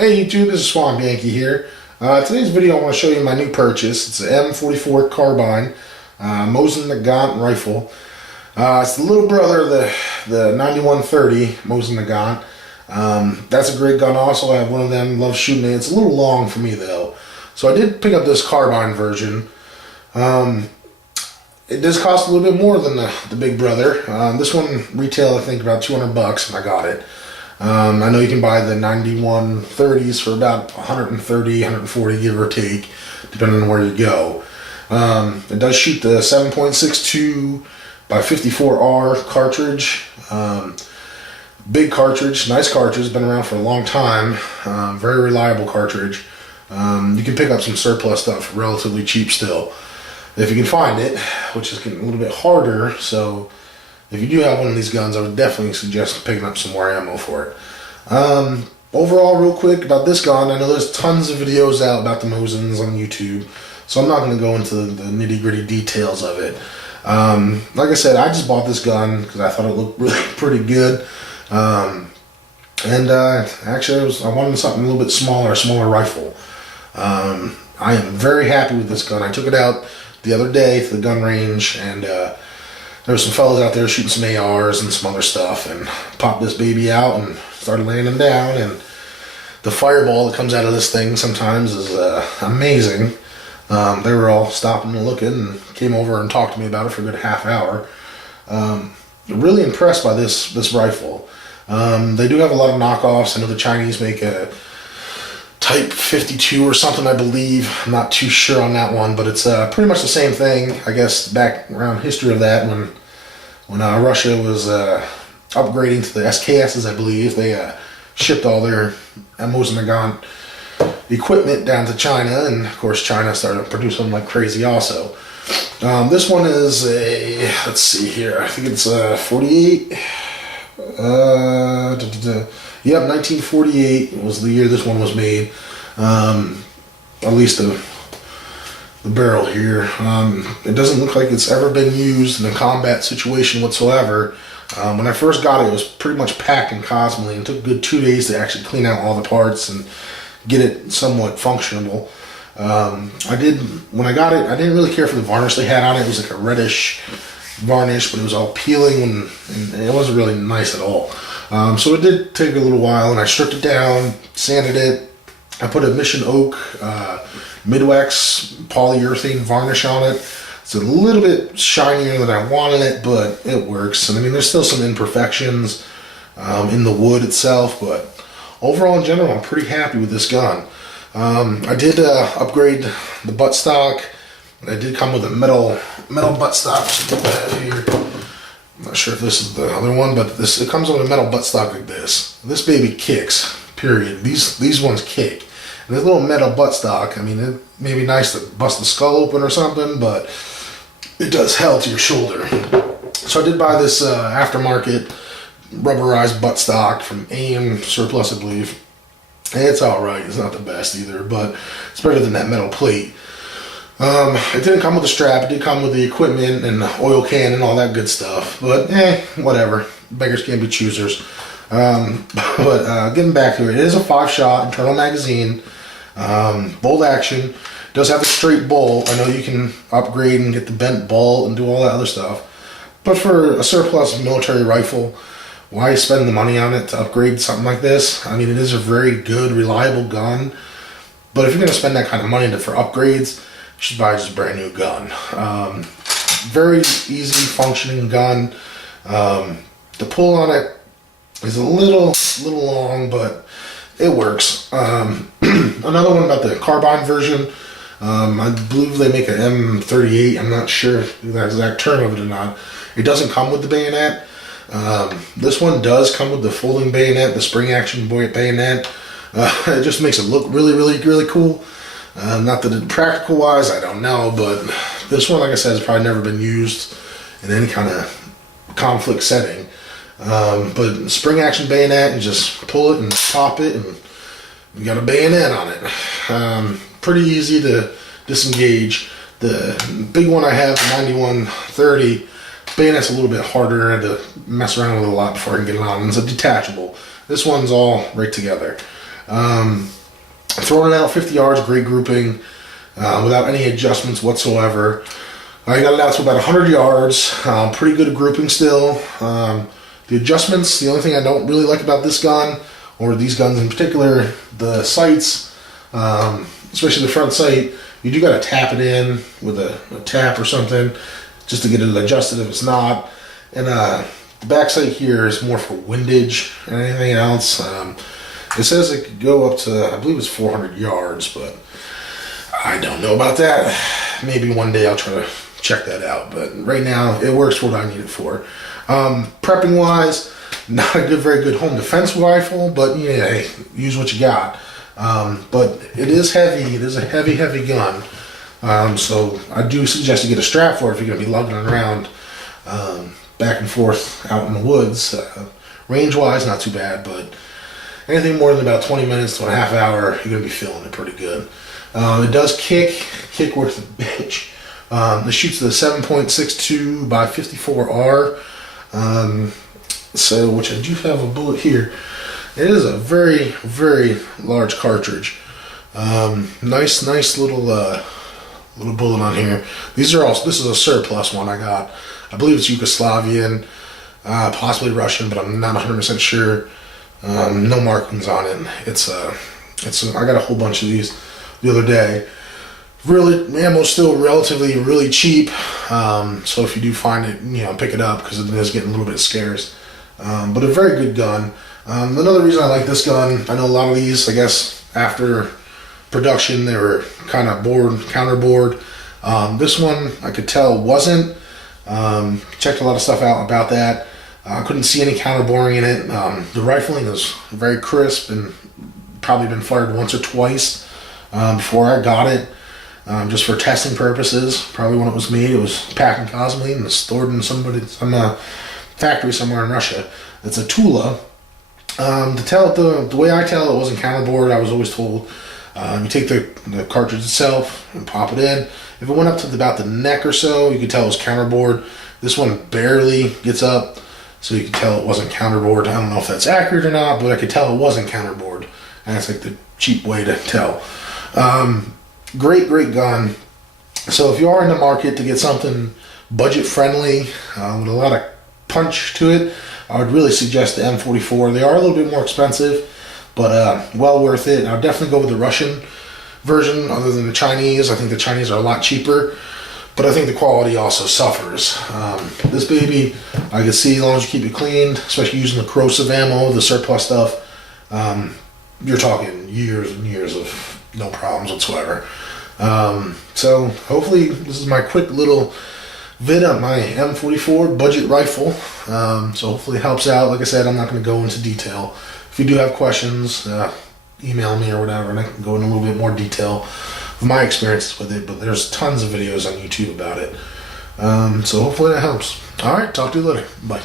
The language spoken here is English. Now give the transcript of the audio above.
Hey YouTube, this is Swamp Yankee here. Today's video I want to show you my new purchase. It's an M44 carbine, Mosin Nagant rifle. It's the little brother of the 9130 Mosin Nagant. That's a great gun also. I have one of them, love shooting it. It's a little long for me though. So I did pick up this carbine version. It does cost a little bit more than the big brother. This one retail I think about 200 bucks and I got it. I know you can buy the 9130s for about 130, 140 give or take, depending on where you go. It does shoot the 7.62 by 54R cartridge. Big cartridge, nice cartridge, been around for a long time. Very reliable cartridge. You can pick up some surplus stuff relatively cheap still, if you can find it, which is getting a little bit harder. So if you do have one of these guns, I would definitely suggest picking up some more ammo for it. Overall, real quick about this gun, I know there's tons of videos out about the Mosins on YouTube, so I'm not going to go into the nitty-gritty details of it. Like I said, I just bought this gun because I thought it looked really pretty good. Actually, I wanted something a little bit smaller, a smaller rifle. I am very happy with this gun. I took it out the other day to the gun range, and there were some fellas out there shooting some ARs and some other stuff, and popped this baby out and started laying them down, and the fireball that comes out of this thing sometimes is amazing. They were all stopping and looking and came over and talked to me about it for a good half hour. Really impressed by this rifle. They do have a lot of knockoffs. I know the Chinese make a Type 52 or something, I believe. I'm not too sure on that one, but it's pretty much the same thing. I guess background history of that, when Russia was upgrading to the SKSs, I believe, they shipped all their Mosin Nagant equipment down to China, and of course China started producing them like crazy also. This one is a, let's see here, I think it's 48. Yep, 1948 was the year this one was made. At least the barrel here. It doesn't look like it's ever been used in a combat situation whatsoever. When I first got it, it was pretty much packed in Cosmoline. It took a good 2 days to actually clean out all the parts and get it somewhat functionable. When I got it, I didn't really care for the varnish they had on it. It was like a reddish varnish, but it was all peeling and it wasn't really nice at all. So it did take a little while, and I stripped it down, sanded it. I put a Mission Oak Midwex polyurethane varnish on it. It's a little bit shinier than I wanted it, but it works. And I mean, there's still some imperfections in the wood itself, but overall in general, I'm pretty happy with this gun. I did upgrade the buttstock. I did come with a metal buttstock. Just put that here. I'm not sure if this is the other one, but it comes with a metal buttstock like this. This baby kicks, period. These ones kick. And this little metal buttstock, I mean, it may be nice to bust the skull open or something, but it does hell to your shoulder. So I did buy this aftermarket rubberized buttstock from AM Surplus, I believe. And it's alright. It's not the best either, but it's better than that metal plate. It didn't come with a strap. It did come with the equipment and the oil can and all that good stuff. But, whatever. Beggars can't be choosers. Getting back to it, it is a 5-shot internal magazine. Bolt action. It does have a straight bolt. I know you can upgrade and get the bent bolt and do all that other stuff. But for a surplus military rifle, why spend the money on it to upgrade something like this? I mean, it is a very good, reliable gun. But if you're going to spend that kind of money for upgrades, you should buy just a brand new gun. Very easy functioning gun. The pull on it is a little long, but it works. Another one about the carbine version. I believe they make an M38. I'm not sure the exact term of it or not. It doesn't come with the bayonet. This one does come with the folding bayonet, the spring action bayonet. It just makes it look really, really, really cool. Not that practical wise, I don't know, but this one, like I said, has probably never been used in any kind of conflict setting. But spring action bayonet, you just pull it and pop it, and you got a bayonet on it. Pretty easy to disengage. The big one I have, the 9130, bayonet's a little bit harder. I had to mess around with it a lot before I can get it on. It's a detachable. This one's all right together. Throwing it out 50 yards, great grouping, without any adjustments whatsoever. I got it out to about 100 yards, pretty good at grouping still. The adjustments, the only thing I don't really like about this gun, or these guns in particular, the sights, especially the front sight, you do got to tap it in with a tap or something just to get it adjusted if it's not. And the back sight here is more for windage and anything else. It says it could go up to, I believe it's 400 yards, but I don't know about that. Maybe one day I'll try to check that out, but right now it works for what I need it for. Prepping wise, not a very good home defense rifle, but yeah, hey, use what you got. But it is heavy. It is a heavy gun. So I do suggest you get a strap for it if you're going to be lugging it around back and forth out in the woods. Range wise, not too bad, but anything more than about 20 minutes to a half hour, you're going to be feeling it pretty good. It does kick worth a bitch. It shoots the 7.62 by 54R. So, which I do have a bullet here. It is a very large cartridge. Nice little bullet on here. These are all. This is a surplus one I got. I believe it's Yugoslavian, possibly Russian, but I'm not 100% sure. No markings on it. I got a whole bunch of these the other day. Really, ammo's still really cheap. So if you do find it, pick it up because it is getting a little bit scarce. But a very good gun. Another reason I like this gun, I know a lot of these, I guess, after production, they were kind of counterbored. This one, I could tell wasn't. Checked a lot of stuff out about that. I couldn't see any counterboring in it. The rifling is very crisp and probably been fired once or twice before I got it. Just for testing purposes. Probably when it was made, it was packed in Cosmoline and stored in some factory somewhere in Russia. It's a Tula. The way I tell it wasn't counterbored. I was always told you take the cartridge itself and pop it in. If it went up to about the neck or so, you could tell it was counterbored. This one barely gets up, so you could tell it wasn't counterboard. I don't know if that's accurate or not, but I could tell it wasn't counterboard, and that's like the cheap way to tell. Great gun. So if you are in the market to get something budget friendly with a lot of punch to it, I would really suggest the M44. They are a little bit more expensive, but well worth it. I would definitely go with the Russian version other than the Chinese. I think the Chinese are a lot cheaper, but I think the quality also suffers. This baby, I can see as long as you keep it cleaned, especially using the corrosive ammo, the surplus stuff, you're talking years and years of no problems whatsoever. So hopefully this is my quick little vid on my M44 budget rifle. So hopefully it helps out. Like I said, I'm not going to go into detail. If you do have questions, email me or whatever, and I can go into a little bit more detail of my experiences with it. But there's tons of videos on YouTube about it. So hopefully that helps. All right, talk to you later. Bye.